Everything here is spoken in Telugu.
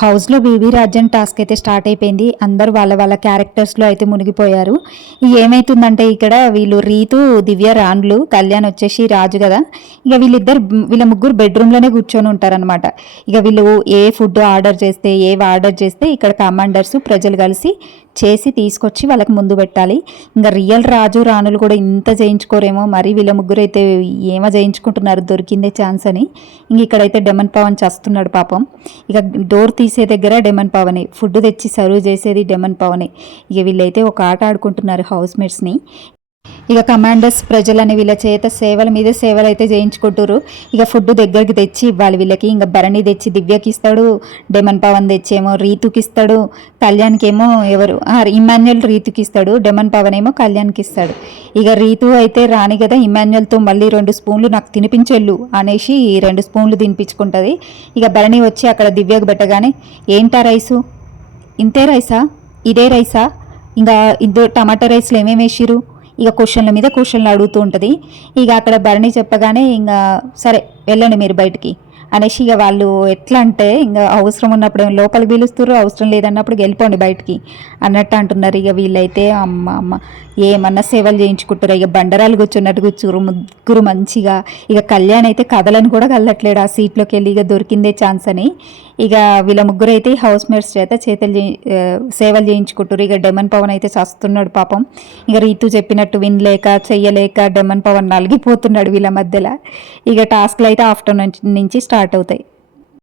హౌస్లో బేబీ రాజ్యం టాస్క్ అయితే స్టార్ట్ అయిపోయింది. అందరూ వాళ్ళ వాళ్ళ క్యారెక్టర్స్లో అయితే మునిగిపోయారు. ఏమైతుందంటే ఇక్కడ వీళ్ళు రీతు, దివ్య రాండ్లు, కళ్యాణ్ వచ్చేసి రాజు కదా. ఇక వీళ్ళ ముగ్గురు బెడ్రూమ్లోనే కూర్చొని ఉంటారనమాట. ఇక వీళ్ళు ఏ ఫుడ్ ఆర్డర్ చేస్తే, ఏవి ఆర్డర్ చేస్తే ఇక్కడ కమాండర్స్ ప్రజలు కలిసి చేసి తీసుకొచ్చి వాళ్ళకి ముందు పెట్టాలి. ఇంకా రియల్ రాజు రాణులు కూడా ఇంత చేయించుకోరేమో, మరి వీళ్ళ ముగ్గురు అయితే ఏమో చేయించుకుంటున్నారు దొరికిందే ఛాన్స్ అని. ఇంక ఇక్కడైతే డెమన్ పవన్ చేస్తున్నాడు పాపం. ఇక డోర్ తీసే దగ్గర డెమన్ పవనే, ఫుడ్ తెచ్చి సర్వ్ చేసేది డెమన్ పవనే. ఇక వీళ్ళైతే ఒక ఆట ఆడుకుంటున్నారు హౌస్ మేట్స్ని. ఇక కమాండర్స్ ప్రజలని వీళ్ళ చేత సేవల మీద సేవలు అయితే చేయించుకుంటారు. ఇక ఫుడ్ దగ్గరికి తెచ్చి ఇవ్వాలి వీళ్ళకి. ఇంకా భరణి తెచ్చి దివ్యకి ఇస్తాడు, డెమన్ పవన్ తెచ్చేమో రీతుకి ఇస్తాడు, కళ్యాణ్కి ఏమో ఇమాన్యుల్ రీతుకి ఇస్తాడు, డెమన్ పవన్ ఏమో కళ్యాణ్కి ఇస్తాడు. ఇక రీతు అయితే రాని కదా, ఇమాన్యుల్తో మళ్ళీ 2 స్పూన్లు నాకు తినిపించెళ్ళు అనేసి 2 స్పూన్లు తినిపించుకుంటుంది. ఇక భరణి వచ్చి అక్కడ దివ్యకు పెట్టగానే, ఏంటా రైసు, ఇంతే రైసా, ఇదే రైసా, ఇంకా టమాటా రైస్లో ఏమేమి వేసిరు, ఇక క్వశ్చన్ల మీద క్వశ్చన్లు అడుగుతూ ఉంటుంది. ఇక అక్కడ భరణి చెప్పగానే ఇంకా సరే వెళ్ళండి మీరు బయటికి అనేసి, ఇక వాళ్ళు ఎట్లా అంటే ఇంకా అవసరం ఉన్నప్పుడు లోపలికి పిలుస్తారు, అవసరం లేదన్నప్పుడు వెళ్ళిపోండి బయటికి అన్నట్టు అంటున్నారు. ఇక వీళ్ళైతే అమ్మ ఏమన్నా సేవలు చేయించుకుంటారు. ఇక బండరాలు కూర్చున్నట్టు కూర్చురు ముగ్గురు మంచిగా. ఇక కళ్యాణ్ అయితే కదలను కూడా కదలట్లేడు ఆ సీట్లోకి వెళ్ళి, ఇక దొరికిందే ఛాన్స్ అని. ఇక వీళ్ళ ముగ్గురు అయితే హౌస్ మేట్స్ చేత సేవలు చేయించుకుంటారు. ఇక డెమన్ పవన్ అయితే చస్తున్నాడు పాపం. ఇక రీతు చెప్పినట్టు వినలేక చెయ్యలేక డెమన్ పవన్ నలిగిపోతున్నాడు వీళ్ళ మధ్యలో. ఇక టాస్క్లు అయితే ఆఫ్టర్నూన్ నుంచి స్టార్ట్ అవుతాయి.